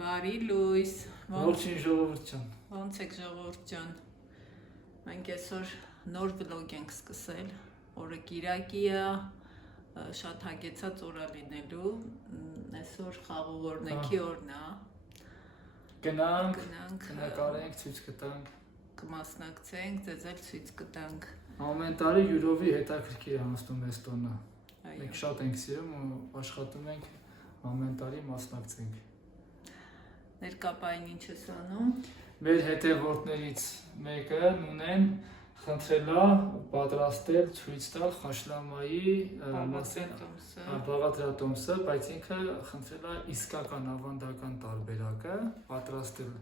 Բարի լույս, Ողջույն ժողովուրդ ջան։ ոնց եք ժողովուրդ ջան։ Մենք այսօր նոր վլոգ ենք սկսել, օրը Կիրակի է, շատ հագեցած օր է լինելու, այսօր խաղող օրնեքի օրն է։ Գնանք, նկարենք, ցույց կտանք, կմասնակցենք, ձեզ էլ ցույց կտանք։ ամեն տարի յուրովի հետաքրքիր է անցնում այս տոնը։ Այո։ Մենք շատ ենք սիրում ու աշխատում ենք ամեն տարի մասնակցենք։ Ներկապային ինչ ես անում։ Մեր հետևորդներից մեկը Նունեն խնդրել է պատրաստել ցույց տալ Խաշլամայի բաղադրատոմսը, բայց ինքը խնդրել է իսկական ավանդական տարբերակը պատրաստել։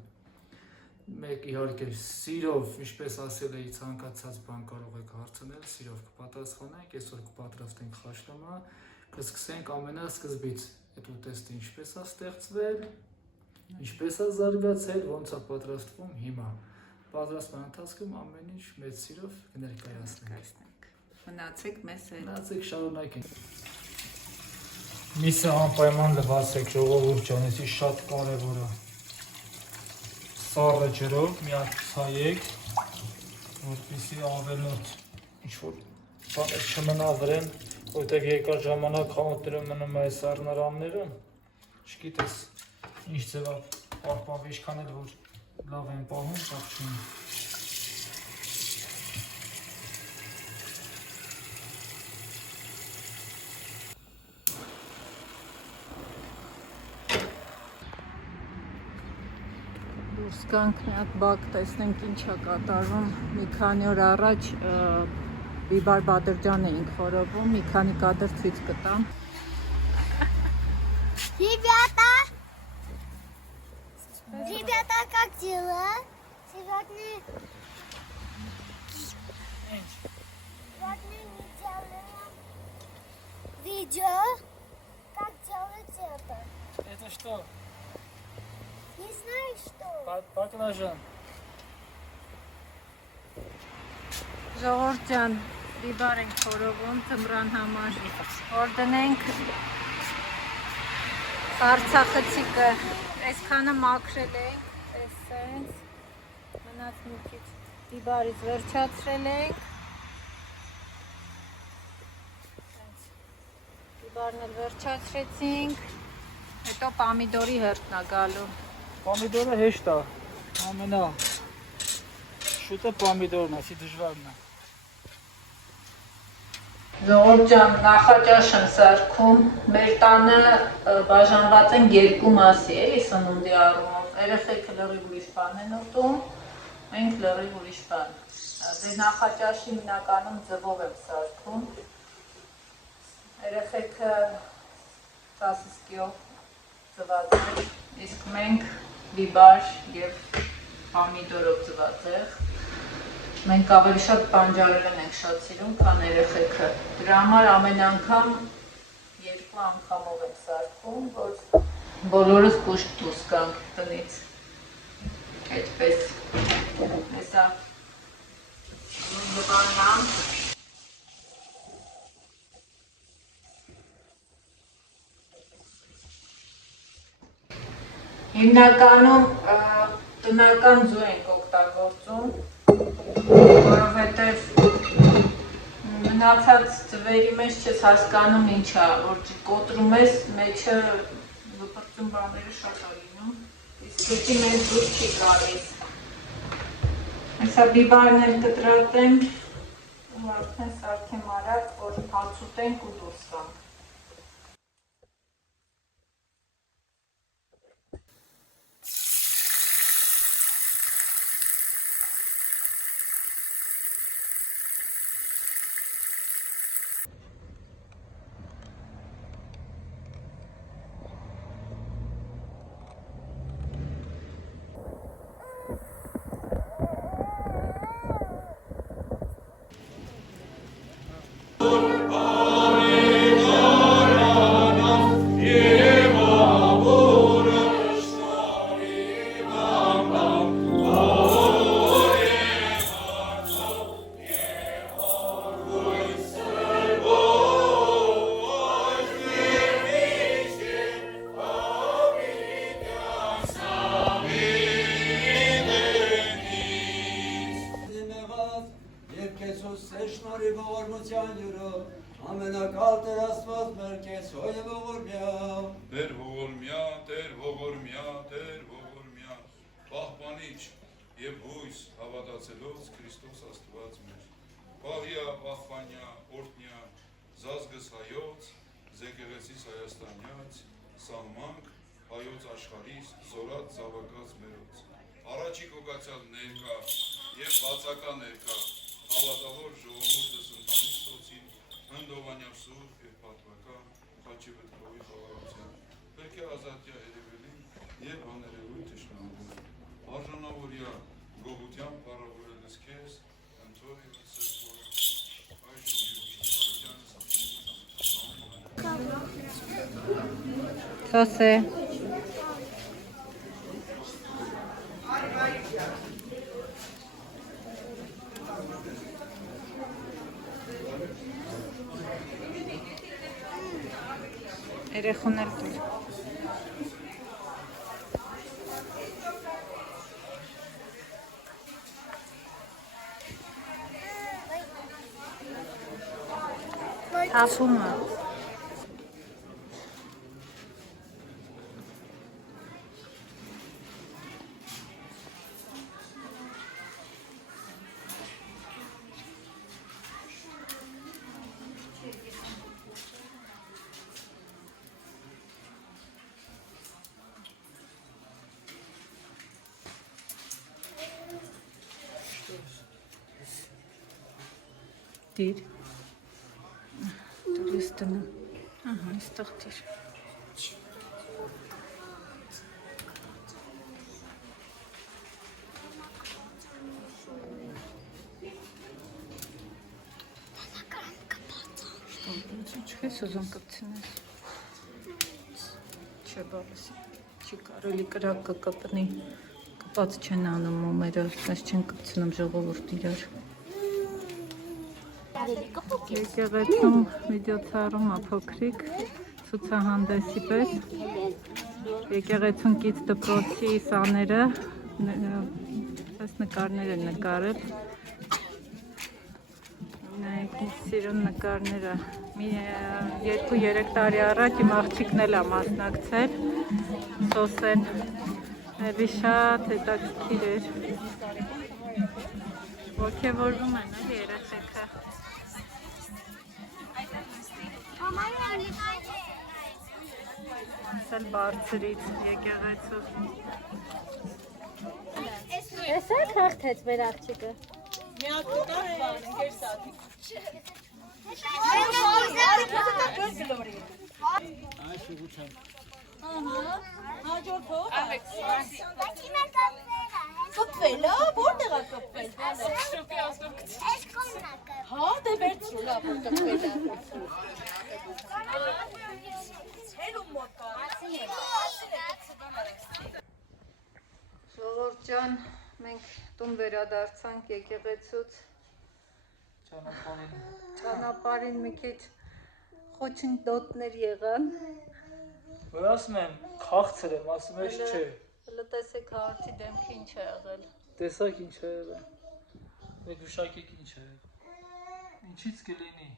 Մեկ իհարկե սիրով, ինչպես ասել էի, ցանկացած բան կարող եք հարցնել, սիրով կպատասխանենք, այսօր կպատրաստենք խաշլամա, կսկսենք ամենասկզբից, այդ ուտեստը ինչպես է ստեղծվել, ինչպես է զարգացել, ոնց է պատրաստվում հիմա։ Պատրաստման ընթացքում ամեն ինչ մեծ սիրով կներկայացնենք։ Մնացեք մեզ հետ։ Մնացեք, շարունակենք։ Միսը անպայման լվացեք ժողովուրդ ջան, էսի շատ կարևոր է։ Սառը ջրով միակ ցայեք, որպեսզի ավելոց ինչ-որ բաներ չմնա վրան, որտեղ երկար ժամանակ խանութներում մնում է այս սառնարանները, չգիտես ինչ ձևա պահպանվի, ինչքան էլ որ լավ են պահում, բախ չունի։ Դուրս կանք մի հատ բակ տեսնենք ինչ է կատարվում։ Մի քանի օր առաջ Բիբար Բադրջան էինք խորովում, մի քանի կադր ցույց կտամ։ Ребята, как дела? Сегодня не делаем видео. Как делать это? Это что? Не знаю, что. Баклажан. Ժողովուրդ ջան, Բիբար ենք խորովում ծմրան համար, որ դնենք Արցախցիկը, այսքանը մաքրել ենք, տեսենց, մնաց մի քիչ Բիբարից վերջացրել ենք, Բիբարն էլ վերջացրեցինք, հետո պամիդորի հերթն է գալու։ Պամիդորը հեշտ է, ամենա շուտը պամիդորն է, ասի դժվարն է։ Ժողովուրդ ջան, նախաճաշ եմ սարքում, մեր տանը բաժանված են երկու մասի, էլի սնունդի առումով, երեխեքը լրիվ ուրիշ բան են ուտում, մենք լրիվ ուրիշ բան։ Դե նախաճաշի հիմնականում ձվով եմ սարքում, երեխեքը սասիսկիով ձվածեղ, իսկ մենք բիբար և պամիդորով ձվածեղ։ Մենք ավելի շատ պանջարերեն ենք շատ սիրում, քան երեխեքը։ Դրա համար ամեն անգամ երկու անգամով ենք սարքում, որ բոլորս կուշտ դուրս գանք տնից։ Այդպես։ Հեսա նվանամ։ Հիմնականում տնական ձու ենք օգտագործում, որովհետև մնացած ձվերի մեջ չես հասկանում ինչ է, որ կոտրում ես, մեջը վպրծում բաները շատ է լինում, իսկ հետի մեծ դուր չի գալիս։ Հեսա բիբարն էլ կտրատենք, ու արդեն սարքեմ արագ, որ հաց ուտենք ու դուրս գանք։ յուրո ամենակալ Տեր Աստված մեր քեզ հոյ ողորմյա Տեր ողորմյա, Տեր ողորմյա, Տեր ողորմյա, պահպանիչ եւ հույս հավատացելոց Քրիստոս Աստված մեր։ Պահյա, պահպանյա, օրհնյա, զազգս հայոց, զեկեղեցիս Հայաստանյաց, սահմանք հայոց աշխարհիս զորած զավակած մերոց։ Առաջի կողացյալ ներկա եւ բացակա ներկա հավատավոր ժողովուրդս ընտանիք սոցին հնդովանյա սուրբ եւ պատվական խաչի վտկովի խաղաղության պետք է ազատյա երևելին եւ աներևույթ թշնամուն արժանավորյա գողության փառավորելս քեզ ընթորի սրբորը Սոսե Երեխուն էլ դուր Թափումը Դիր Դուր ես տնը Ահա, իստեղ դիր Չես ուզում կպցնես Չէ բալս Չի կարելի կրակը կպնի Կպած չեն անում մոմերը Պես չեն կպցնում ժողովուրդ իրար Եկեղեցում վիդեոցառում փոքրիկ ցուցահանդեսի պես Եկեղեցուն կից դպրոցի սաները պես նկարներ են նկարել Նայեք ինձ սիրուն նկարները 2-3 տարի առաջ իմ աղջիկն էլ է մասնակցել Սոսեն էլի շատ հետաքրքիր էր ոգևորվում են էլի երեխեքը Ասել բարձրից եկեղեցու Ես է խաղթեց մեր աղջիկը Կպվելա, որտեղ է կպվել։ Հա, դե վերցրու, լավ, կպվել է։ Հերում մոտ կա։ Ժողովուրդ ջան, մենք տուն վերադարձանք եկեղեցուց Ճանապարհին մի քիչ խոչընդոտներ եղան Որ ասում եմ, քաղցր եմ, ասում ես չէ Հələ տեսեք հարթի դեմքը ինչ է եղել Տեսակ ինչ է եղել Մեկ ուշակեք ինչ է եղել Ինչից կլինի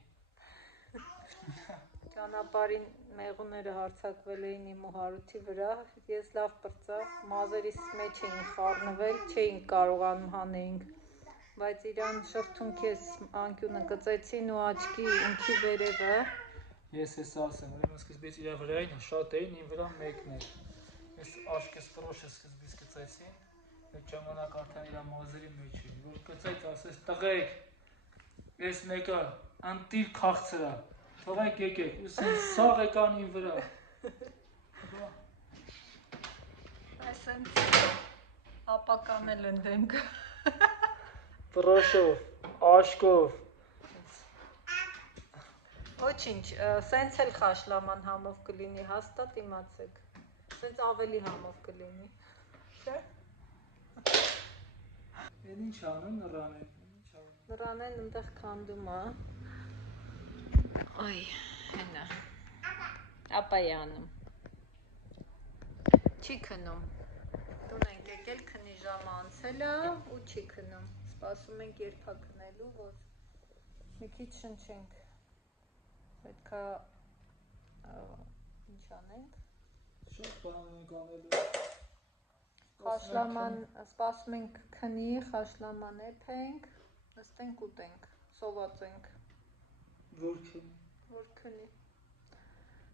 Ճանապարհին մեղուները հարցակվել էին իմ ու Հարութի վրա Ես լավ պրծա, մազերիս մեջ էին խառնվել, չէին կարողանում հանեինք Բայց իրան շրթունքես անկյունը գծեցին ու աչքի ինքի վերևը Ես ես ասեմ, ուրեմն սկզբից իր վրային շատ էին, իմ վրա մեկն էր Ես աչքես կրոշը սկզբից գծեցին Այդ ժամանակ արդեն իր մազերի մեջ էին Որ գծեց ասես տղեկ Ես մեկը անտիր քաղցր է Թողեք եկեք, ուսեն սաղ եկան իմ վրա Այսենց ապականել են դեմքը Պրոշով, աշկով Ոչինչ, սենց էլ խաշլաման համով կլինի, հաստատ իմացեք Սենց ավելի համով կլինի Չէ? Են ինչ անում նռանեն Նռանեն ընդեղ կանդում է Այ, հենա Ապա է անում Չի քնում Տուն ենք եկել, քնի ժամը անցել է ու չի քնում Սպասում ենք երբ է քնելու, որ մի քիչ շնչենք Պետքա ինչ անենք։ Շատ բան ենք անելու։ Խաշլաման սպասում ենք քնի, խաշլաման եփենք, նստենք ուտենք, սովածենք, Որ քնի։ որ քնի։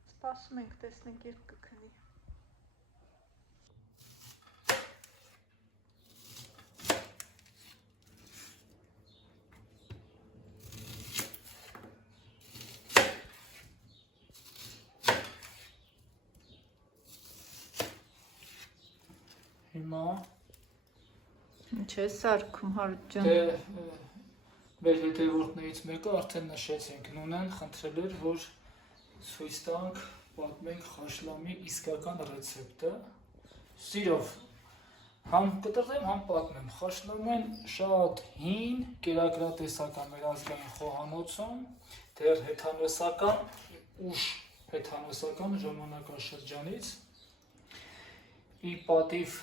Սպասում ենք, տեսնենք երբ կքնի։ Հիմա Ինչ է սարքում Հարութ ջան։ դե մեր հետևորդներից մեկը արդեն նշեցինք, Նունեն խնդրել էր, որ ցույց տանք, պատմենք խաշլամի իսկական ռեցեպտը։ Սիրով համ կտրտեմ, համ պատմեմ։ Խաշլամեն շատ հին կերակրատեսական մեր ազգային խոհանոցում, դեռ հեթանոսական, ուշ հեթանոսական ժամանակաշրջանից ի պատիվ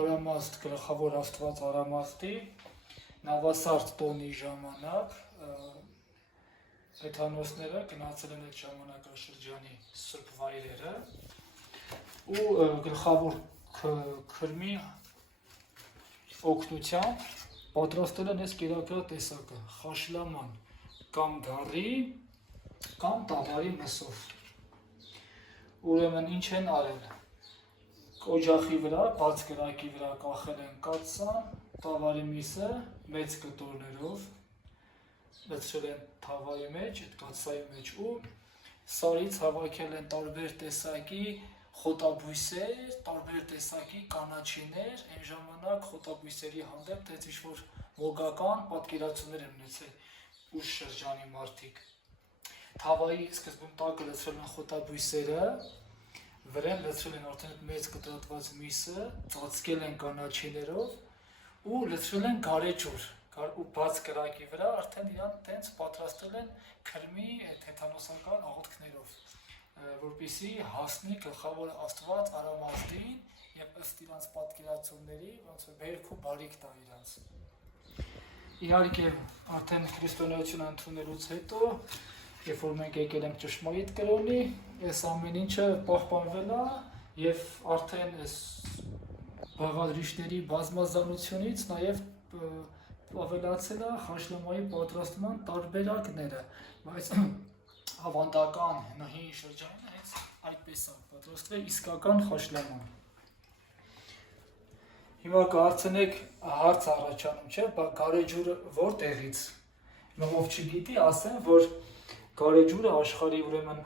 Արամաստ, գլխավոր աստված Արամաստի, Նավասարդ տոնի ժամանակ հեթանոսները գնացել են այդ ժամանակաշրջանի սուրբ վայրերը ու գլխավոր քրմի օգնությամբ պատրաստել են այս կերակրատեսակը, խաշլաման կամ գառի կամ տավարի մսով։ Ուրեմն ինչ են արել։ Օջախի վրա, բաց կրակի վրա կախել են կաթսան, տավարի միսը մեծ կտորներով, լցրել են թավայի մեջ, այդ կաթսայի մեջ ու սարից հավաքել են տարբեր տեսակի խոտաբույսեր, տարբեր տեսակի կանաչիներ, այն ժամանակ խոտաբույսերի հանդեպ դες ինչ-որ մոգական պատկերացումներ են ունեցել ուշ շրջանի մարդիկ։ Թավայի սկզբում տակը լցրել են խոտաբույսերը, վրան լցրել են արդեն մեծ կտրատված միսը, ծածկել են կանաչիներով ու լցրել են գարեջուր ու բաց կրակի վրա արդեն իրան տենց պատրաստել են քրմի հեթանոսական աղոթքներով, որպեսզի հասնի գլխավոր աստված Արամաստին եւ ըստ իրանց պատկերացումների ոնց որ բերք ու բարիք տա իրանց։ Իհարկե արդեն քրիստոնեություն ընդունելուց հետո երբ որ մենք եկել ենք ճշմարիտ կրոնի, այս ամեն ինչը պահպանվել է եւ արդեն այս բաղադրիչների բազմազանությունից նաեւ ավելացել է խաշլամայի պատրաստման տարբերակները, բայց ավանդական հին շրջանը հենց այդպես է պատրաստվել իսկական խաշլաման։ Հիմա կարծենեք հարց առաջանում չէ, բայց գարեջուրը որտեղից։ Հիմա ով չգիտի, ասեմ, որ գարեջուրը աշխարհի ուրեմն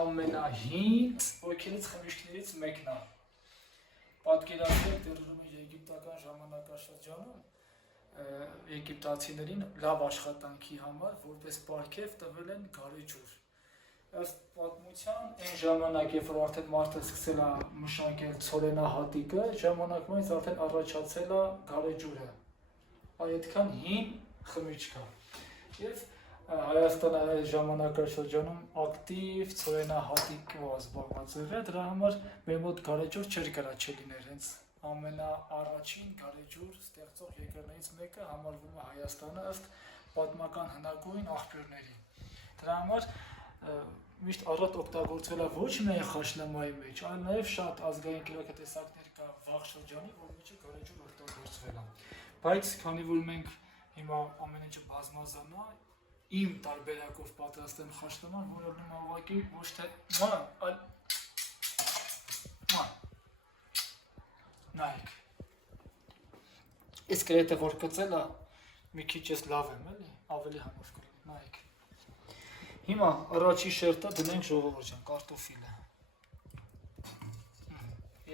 ամենահին ոգելից խմիչքներից մեկն է։ Պատկերացրեք դեռ եգիպտական ժամանակաշրջանում եգիպտացիներին լավ աշխատանքի համար որպես պարգև տվել են գարեջուր։ Ըստ պատմության այն ժամանակ, երբ որ արդեն մարդը սկսել է մշակել ցորենահատիկը, ժամանակից արդեն առաջացել է գարեջուրը։ Այդքան հին խմիչք է։ Եվ Հայաստանը այս ժամանակաշրջանում ակտիվ ցորենահատիկով զբաղված եղել, դրա համար մեր մոտ գարեջուր չէր կարա չլիներ, հենց ամենաառաջին գարեջուր ստեղծող երկրներից մեկը համարվում է Հայաստանը ըստ պատմական հնագույն աղբյուրների։ Դրա համար միշտ առատ օգտագործվել է ոչ միայն խաշլամայի մեջ, այլ նաև շատ ազգային կերակրատեսակներ կա վաղ շրջանի, որ միջի գարեջուր օգտագործվել է։ Բայց քանի որ մենք հիմա ամեն ինչը բազմազան է, իմ տարբերակով պատրաստեմ խաշլաման, որը լինում ուղղակի ոչ թե այլ նայեք։ Իսկ գրեթե որ կծել է, մի քիչ ես լավ եմ, էլի, ավելի համով կլինի, նայեք։ Հիմա առաջի շերտը դնենք ժողովուրդ ջան, կարտոֆիլը։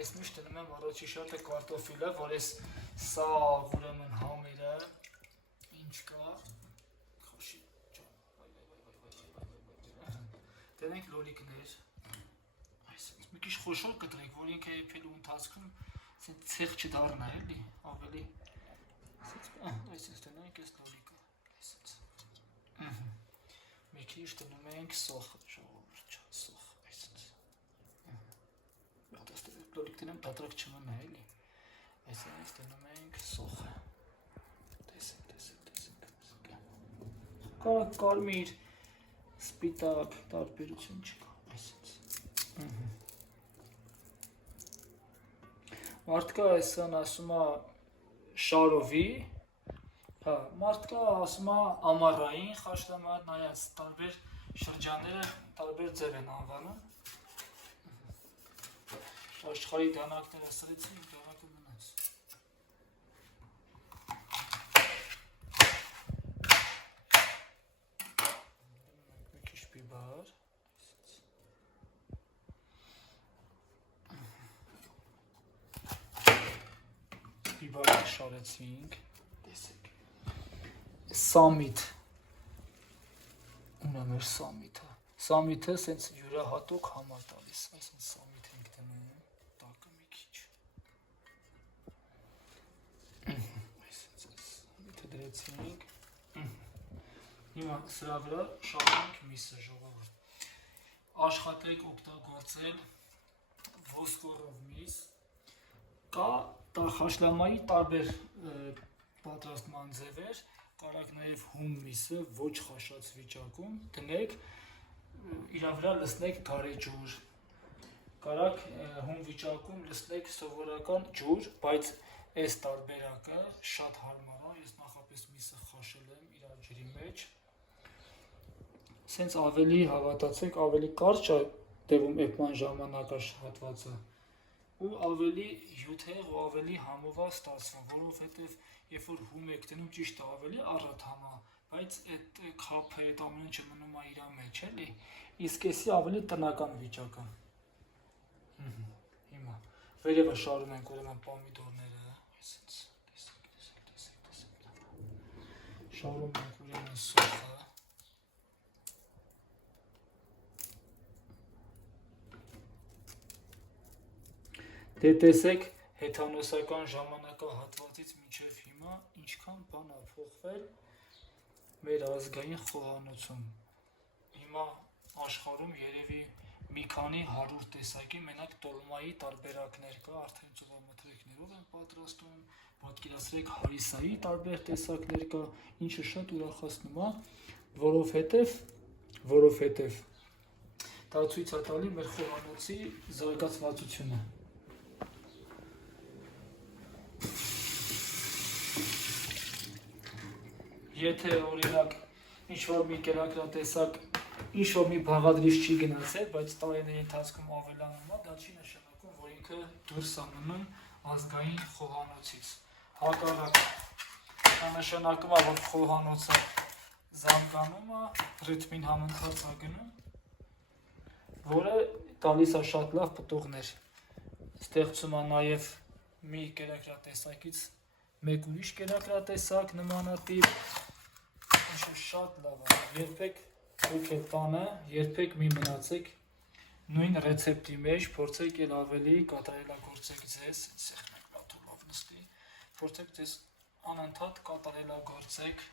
Ես միշտ դնում եմ առաջի շերտը կարտոֆիլը, որ ես սա ուրեմն համերը ինչ կա, խոշի ջան։ Դնենք լոլիկներ։ Այսինքն մի քիչ խոշոր կտրենք, որ ինքը եփելու ընթացքում ցեխ չդառնա, էլի, ավելի։ Այսինքն դնենք այս լոլիկը, այսինքն։ Մի քիչ դնում ենք սոխը, ժողովուրդ ջան, սոխ, այսինքն։ Լոլիկներում դատարկ չմնա, էլի։ Այսինքն դնում ենք սոխը։ Տեսեք։ Կարմիր, Սպիտակ տարբերություն չկա, այսպես։ Մարդկա այսան ասում է շարովի, հա, մարդկա ասում է ամառային խաշլամար, նայած տարբեր շրջանները տարբեր ձև են անվանում։ Աշխարհի դանակները սրեցին, դանակը մնաց։ Մի քիչ բիբար։ Բիբարը շարեցինք, տեսեք։ Սամիտ։ Ունա մեր սամիթը։ Սամիթը սենց յուրահատուկ համար տալիս, այսինքն սամիթ ենք դնում, տակը մի քիչ։ Այսինքն սամիթը դրեցինք։ Հիմա սրա վրա շարենք միսը, ժողովուրդ։ Աշխատեք օգտագործել ոսկորով միս, կա խաշլամայի տարբեր պատրաստման ձևեր, կարաք նաև հում միսը ոչ խաշած վիճակում դնեք, իր վրա լցնեք գարեջուր, կարաք հում վիճակում լցնեք սովորական ջուր, բայց այս տարբերակը շատ հարմար է, ես նախապես միսը խաշել եմ իր ջրի մեջ, սենց ավելի հավատացեք, ավելի կարճ է տևում էպման ժամանակահատվածը ու ավելի յութեղ ու ավելի համով է ստացվում, որովհետև երբ որ հում եք դնում ճիշտ է ավելի առատամ է, բայց այդ քափը, այդ ամեն ինչը մնում է իր մեջ, էլի, իսկ էսի ավելի տնական վիճակ է։ Հիմա վերևը շարում ենք ուրեմն պոմիդորները, այսպես, տեսեք։ Շարում ենք ուրեմն սոխը։ Դե տեսեք հեթանոսական ժամանակահատվածից մինչև հիմա ինչքան բան է փոխվել մեր ազգային խոհանոցում։ Հիմա աշխարհում երևի մի քանի 100 տեսակի մենակ տոլմայի տարբերակներ կա, արդեն ծովամթերքներով են պատրաստում, պատկերացրեք հարիսայի տարբեր տեսակներ կա, ինչը շատ ուրախացնում է, որովհետև դա ցույց է տալի մեր խոհանոցի զարգացվածությունը։ Եթե օրինակ ինչ-որ մի կերակրատեսակ ինչ-որ մի բաղադրիչ չի գնացել, բայց տարիների ընթացքում ավելանում է, դա չի նշանակում, որ ինքը դուրս է մնում ազգային խոհանոցից։ Հակառակը, դա նշանակում է, որ խոհանոցը զարգանում է, ռիթմին համընթաց է գնում, որը տալիս է շատ լավ պտուղներ։ Ստեղծում է նաև մի կերակրատեսակից մեկ ուրիշ կերակրատեսակ նմանատիպ, ինչը շատ լավ է, երբեք դուք եք տանը, երբեք մի մնացեք նույն ռեցեպտի մեջ, փորձեք էլ ավելի կատարելագործեք ձեզ, սեղմեք լաթու լավ նստի, փորձեք ձեզ անընդհատ կատարելագործեք,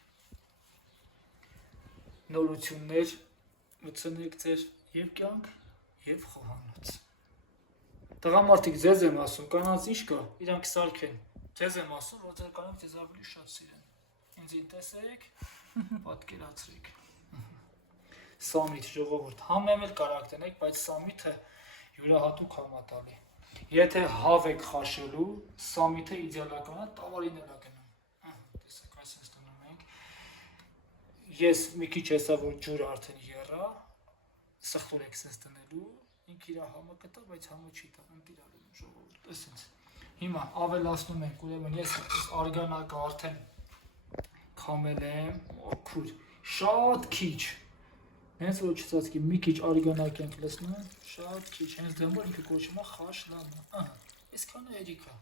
նորություններ մտցնեք ձեր և կյանք, և խոհանոց։ Տղամարդիկ ձեզ եմ ասում, կանանց ինչ կա, իրանք սարք են, ձեզ եմ ասում, որ ձեր կանանք ձեզ ավելի շատ սիրեն, ինձին տեսեք, պատկերացրեք։ Սամիթ, ժողովուրդ, համեմ էլ կարակ տնեք, բայց սամիթը յուրահատուկ համատալի։ Եթե հավ եք խաշելու, սամիթը իդեալական է, տավարին էլ է գնում։ Տեսեք, այսպես տնում ենք։ Ես մի քիչ հեսա, որ ջուրը արդեն եռա, սխտոր եք սենց տնելու, ինք իր համը կտա, բայց համը չի տա, ընտիրալում ժողովուրդ, այսպես։ Հիմա ավելացնում ենք, ուրեմն ես արգանակը արդեն քամել եմ, օգուր, շատ քիչ, հենց որ չծածկի մի քիչ արգանակ ենք լցնում, շատ քիչ, հենց դեմ որ ինքը կոչվում է խաշլամա, այսքանը երիք է,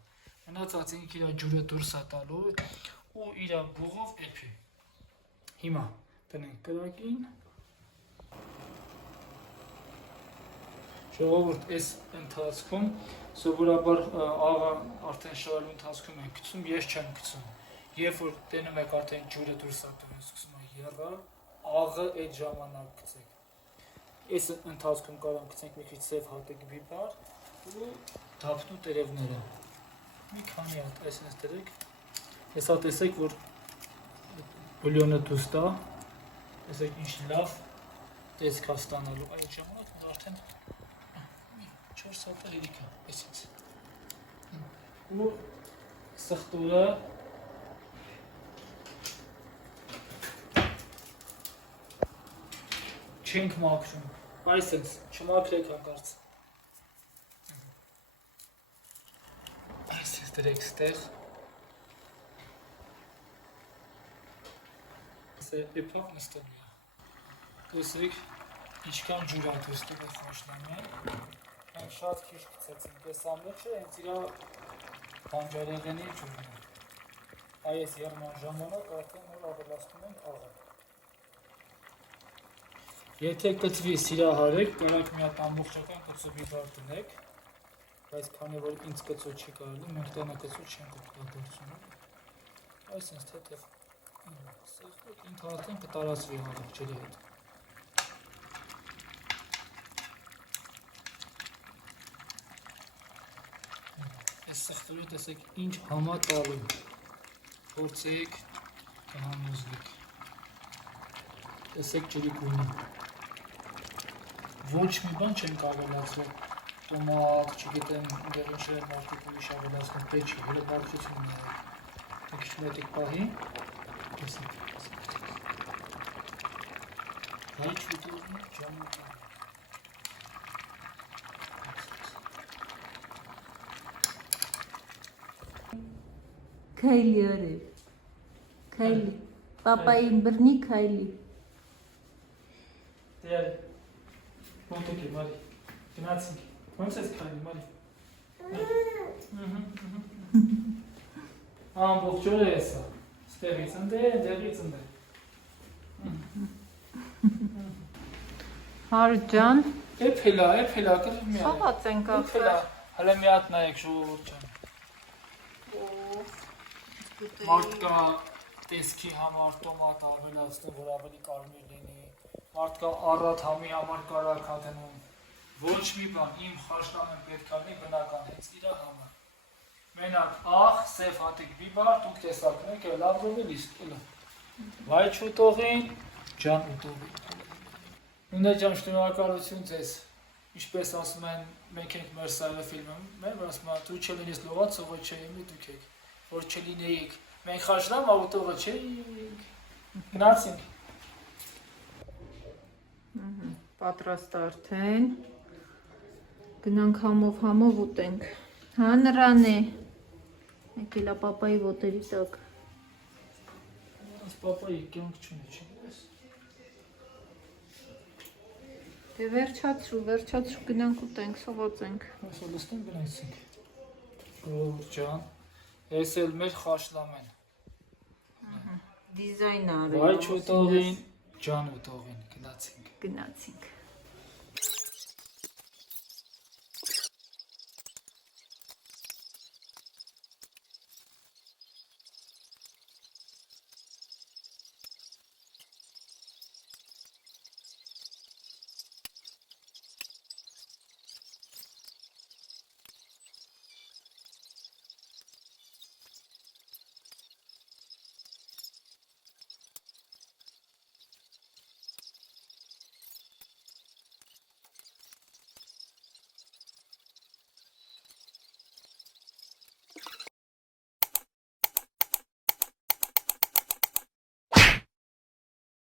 մնացած ինք իր ջուրը դուրս է տալու ու իր բուղով էփի։ Հիմա տնենք կրակին, ժողովուրդ, այս ընթացքում սովորաբար աղը արդեն շարելու ընթացքում են գցում, ես չեմ գցում։ Երբ որ տենում եք արդեն ջուրը դուրս է տանում, սկսում է եռա, աղը այդ ժամանակ գցեք։ Այս ընթացքում կարող գցենք մի քիչ սև հատիկ բիբար ու դափնու տերևները։ Մի քանի հատ այսպես դրեք։ Հեսա տեսեք, որ բուլյոնը դուրս տա, տեսեք ինչ լավ տեսքա ստանալու այդ ժամանակ արդեն 4 հատ երիկա էսից ու սխտուրը չենք մաքրում այսպես չմաքրեք հակարծ այսպես դրեք ստեղ Էպավ նստել տեսեք ինչքան ջուր է տեսնում է խոշնամը այն շատ քիչ գցեցին տեսամեջը հենց իրա բանջարեղենի ջուրն է այս երման ժամանակ արդեն նոր ավելացնում են աղը եթե կծվի սիրահարեք կարանք մի հատ ամբողջական կծու բիբար դնեք բայց քանի որ ինձ կծու չի կարելի մենք տանը կծու չենք օգտագործում այսինքն թեթև ինքը արդեն կտարածվի հարավջերի հետ այս սխտուրը տեսեք ինչ համա տալու փորձեք կհամոզվեք տեսեք ջրի գույնը ոչ մի բան չենք ավելացրել տոմատ, չգիտեմ, դեռ ինչ է մարդիկ ուրիշ ավելացնում, պետք չի, հենց բարձրությունն է մի քիչ մոտիկ պահի տեսեք հայ չուտուրն ջամուկ Քայլի արև, քայլի, պապային բռնի քայլի դեր մոտիկ է մարի գնացինք ոնց ես քայլի մարի ամբողջ օրը էսա ստեղից ընդ է դեղից ընդ է Հարու ջան էփելա կրիվ մի խաղաց ենք էփելա հələ մի հատ նայեք ժողովուրդ ջան մարդկա տեսքի համար տոմատ ավելացնում, որ ավելի կարմիր լինի, մարդկա առատ համի համար կարակ հատնում, ոչ մի բան, իմ խաշնամեն պետք է լինի բնական, հենց իրա համար։ Մենակ աղ, սև հատիկ բիբար, դուք տեսակն եք, լավ ռովի լիստ, էլա։ Վայ չուտողին, ջան ուտողին։ Ունե ջան շնորհակալություն ձեզ, ինչպես ասում են, մենք ենք մեր սայլը ֆիլմում, մեր ասում են, դու չլինես լողած, սողը չէի դուք եք, որ չլինեիք, մենք խաշնամ ավտողը չէինք, գնացինք։ Պատրաստ արդեն, գնանք համով ուտենք, հա նրան է, եկելա պապայի ոտերի տակ։ Այս պապայի կյանք չունի, չի ես։ Դե վերջացրու, գնանք ուտենք, սողոցենք։ Այսօր լստեն գնացինք։ Գողր ջան, ես էլ մեր խաշլամեն։ Դիզայն արել։ Վայ չուտողին, ջան ուտողին, գնացինք։ Գնացինք։